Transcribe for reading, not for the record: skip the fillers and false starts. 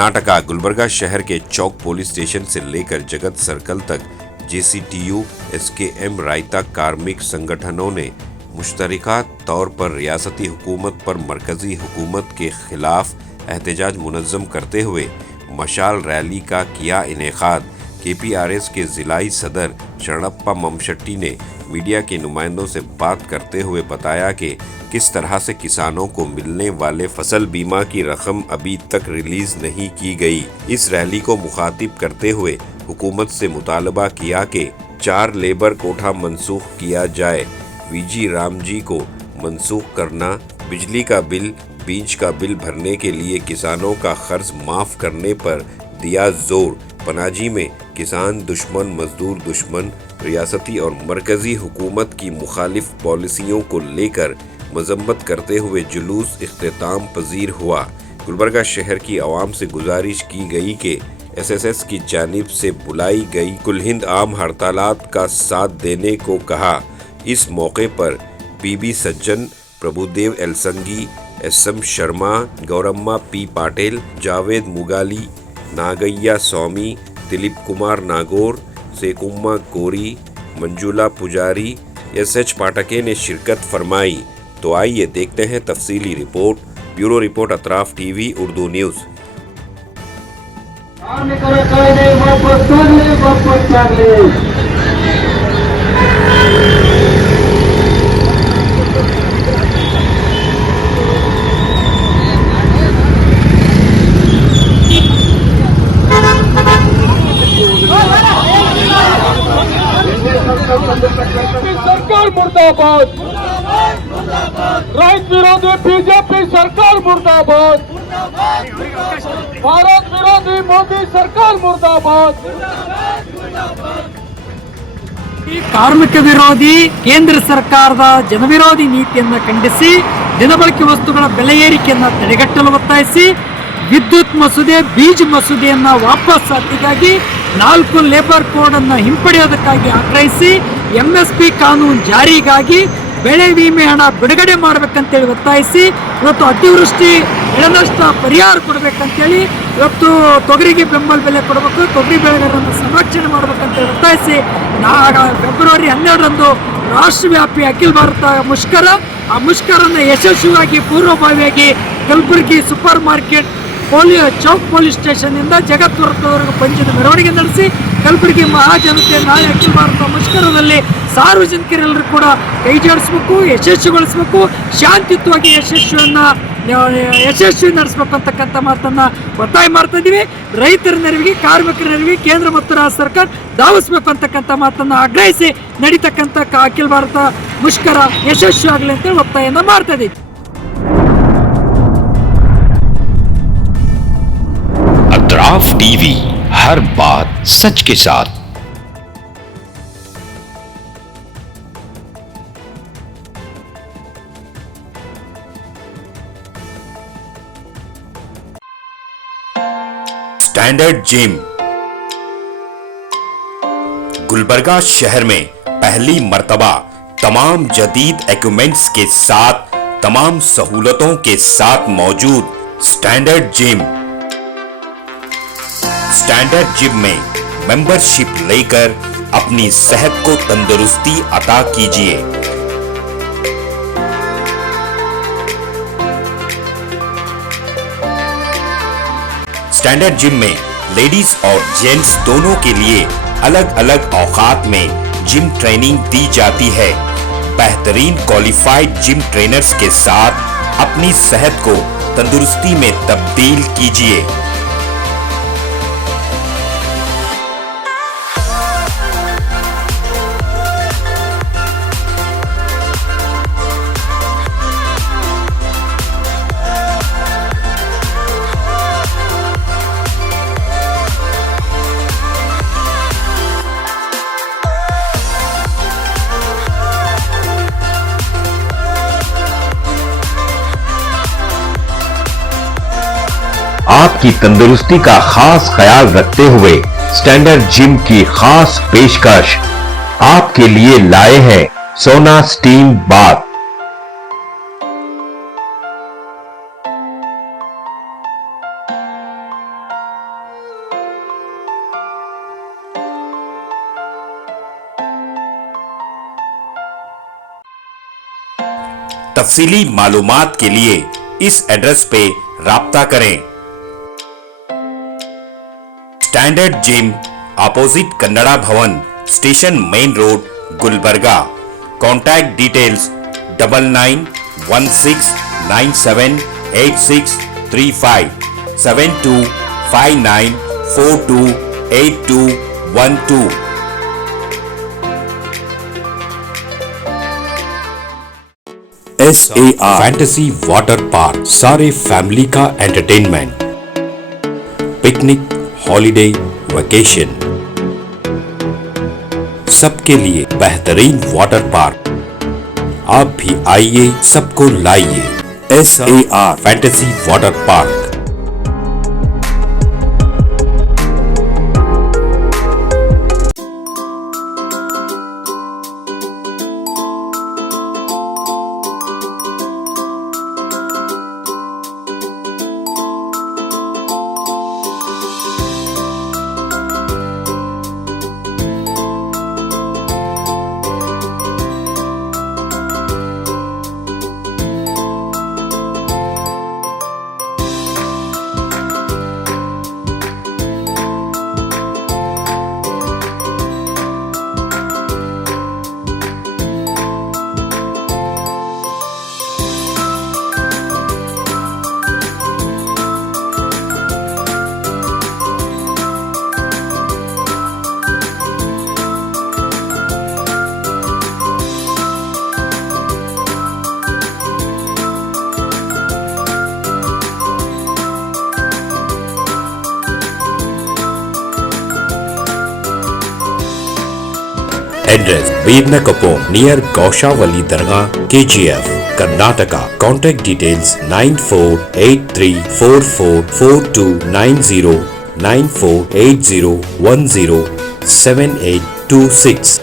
कर्नाटका गुलबर्गा शहर के चौक police station से लेकर जगत सर्कल तक जेसीटीयू, एसकेएम रायता कार्मिक संगठनों ने मुश्तरका तौर पर रियासती हुकूमत पर मरकजी हुकूमत के खिलाफ एहतजाज मुनज़्ज़म करते हुए मशाल रैली का किया इनेकाद। केपीआरएस के जिलाई सदर शरणप्पा ममशेट्टी ने मीडिया के नुमाइंदों से बात करते हुए बताया कि किस तरह से किसानों को मिलने वाले फसल बीमा की रकम अभी तक रिलीज नहीं की गई। इस रैली को मुखातिब करते हुए हुकूमत से मुतालबा किया कि 4 लेबर कोठा मंसूख किया जाए, वीजी रामजी को मंसूख करना, बिजली का बिल, बीज का बिल भरने के लिए किसानों का खर्च माफ करने पर दिया जोर। पनाजी में किसान दुश्मन मजदूर दुश्मन रियासती और मरकजी हुकूमत की मुखालिफ पॉलिसियों को लेकर मजम्मत करते हुए जुलूस इख्तिताम पजीर हुआ। गुलबर्गा शहर की आवाम से गुजारिश की गई कि एसएसएस की जानिब से बुलाई गई कुल हिंद आम हड़तालात का साथ देने को कहा। इस मौके पर पीबी सज्जन, प्रभुदेव एलसंगी, एसएम शर्मा, गौरम्मा पी पाटिल, जावेद मुगाली, नागैया स्वामी, दिलीप कुमार नागौर, सेकुम्मा कोरी, मंजुला पुजारी, एसएच पाठके ने शिरकत फरमाई। तो आइए देखते हैं तफसीली report. Bureau report Atraf TV Urdu news. सरकार मुर्दाबाद, राइट विरोधी बीजेपी सरकार मुर्दाबाद, भारत विरोधी मोदी सरकार मुर्दाबाद। ಕಾರ್ಮಿಕ ವಿರೋಧಿ ಕೇಂದ್ರ ಸರ್ಕಾರದ ಜನವಿರೋಧಿ ನೀತಿಯನ್ನು ಖಂಡಿಸಿ ದಿನಬಳಕೆ ವಸ್ತುಗಳ ಬೆಲೆ ಏರಿಕೆಯನ್ನು ತಡೆಗಟ್ಟಲು ಒತ್ತಾಯಿಸಿ ವಿದ್ಯುತ್ ಮಸೂದೆ, ಬೀಜ ಮಸೂದೆಯನ್ನು ವಾಪಸ್ ಹಾಕಿಗಾಗಿ 4 ಲೇಬರ್ ಕೋಡ್ ಅನ್ನು ಹಿಂಪಡೆಯೋದಕ್ಕಾಗಿ ಆಗ್ರಹಿಸಿ ಎಂಎಸ್ಪಿ ಕಾನೂನು ಜಾರಿಗಾಗಿ ಬೆಳೆ ವಿಮೆ ಹಣ ಬಿಡುಗಡೆ ಮಾಡಬೇಕಂತೇಳಿ ಒತ್ತಾಯಿಸಿ ಇವತ್ತು ಅತಿವೃಷ್ಟಿ ಬೆಳೆ ನಷ್ಟ ಪರಿಹಾರ ಕೊಡಬೇಕಂತೇಳಿ ಇವತ್ತು ತೊಗರಿಗೆ ಬೆಂಬಲ ಬೆಲೆ ಕೊಡಬೇಕು, ತೊಗರಿ ಬೆಳೆಗಾರರನ್ನು ಸಂರಕ್ಷಣೆ ಮಾಡಬೇಕಂತೇಳಿ ಒತ್ತಾಯಿಸಿ ಫೆಬ್ರವರಿ 12ರಂದು ರಾಷ್ಟ್ರವ್ಯಾಪಿ ಅಖಿಲ ಭಾರತ ಮುಷ್ಕರ, ಆ ಮುಷ್ಕರನ್ನು ಯಶಸ್ವಿಯಾಗಿ ಪೂರ್ವಭಾವಿಯಾಗಿ Kalaburagi super market chowk police ಸ್ಟೇಷನ್ನಿಂದ ಜಗತ್ ವೃತ್ತದವರೆಗೂ ಪಂಚದ ಮೆರವಣಿಗೆ ನಡೆಸಿ ಕಲಬುರಗಿ ಮಹಾಜನತೆ ನಾಳೆ ಅಖಿಲ ಭಾರತ ಮುಷ್ಕರದಲ್ಲಿ ಸಾರ್ವಜನಿಕರೆಲ್ಲರೂ ಕೂಡ ಕೈ ಜೋಡಿಸಬೇಕು, ಯಶಸ್ವಿಗೊಳಿಸಬೇಕು, ಶಾಂತಿಯುತವಾಗಿ ಯಶಸ್ವಿ ನಡೆಸಬೇಕು ಅಂತಕ್ಕಂಥ ಮಾತನ್ನು ಒತ್ತಾಯ ಮಾಡ್ತಾ ಇದ್ದೀವಿ. ರೈತರ ನೆರವಿಗೆ, ಕಾರ್ಮಿಕರ ನೆರವಿಗೆ ಕೇಂದ್ರ ಮತ್ತು ರಾಜ್ಯ ಸರ್ಕಾರ ಧಾವಿಸಬೇಕು ಅಂತಕ್ಕಂಥ ಮಾತನ್ನು ಆಗ್ರಹಿಸಿ ನಡೀತಕ್ಕಂಥ ಅಖಿಲ ಭಾರತ ಮುಷ್ಕರ ಯಶಸ್ವಿ ಆಗಲಿ ಅಂತ ಒತ್ತಾಯನ ಮಾಡ್ತಾ ಇದ್ದೀವಿ. अतराफ टीवी, हर बात सच के साथ। स्टैंडर्ड जिम गुलबर्गा शहर में पहली मर्तबा तमाम जदीद इक्विपमेंट्स के साथ, तमाम सहूलतों के साथ मौजूद स्टैंडर्ड जिम। स्टैंडर्ड जिम में मेंबरशिप लेकर अपनी सेहत को तंदुरुस्ती अता कीजिए। स्टैंडर्ड जिम में लेडीज और जेंट्स दोनों के लिए अलग अलग औकात में जिम ट्रेनिंग दी जाती है। बेहतरीन क्वालिफाइड जिम ट्रेनर्स के साथ अपनी सेहत को तंदुरुस्ती में तब्दील कीजिए। आपकी तंदुरुस्ती का खास ख्याल रखते हुए स्टैंडर्ड जिम की खास पेशकश आपके लिए लाए हैं सोना स्टीम बाथ। तफसीली मालूमात के लिए इस एड्रेस पे राब्ता करें। स्टैंडर्ड जिम, अपोजिट कन्नड़ा भवन, station main road, Gulbarga. Contact details 9916978635 7259428212। SAR fantasy water park, सारे फैमिली का एंटरटेनमेंट, पिकनिक, हॉलिडे, वेकेशन, सबके लिए बेहतरीन वाटर पार्क। आप भी आइए, सबको लाइए। SAR fantasy water park. Address Birnakapom near Gaushavali Dargah, KGF, Karnataka. Contact details 9483444290 9480107826.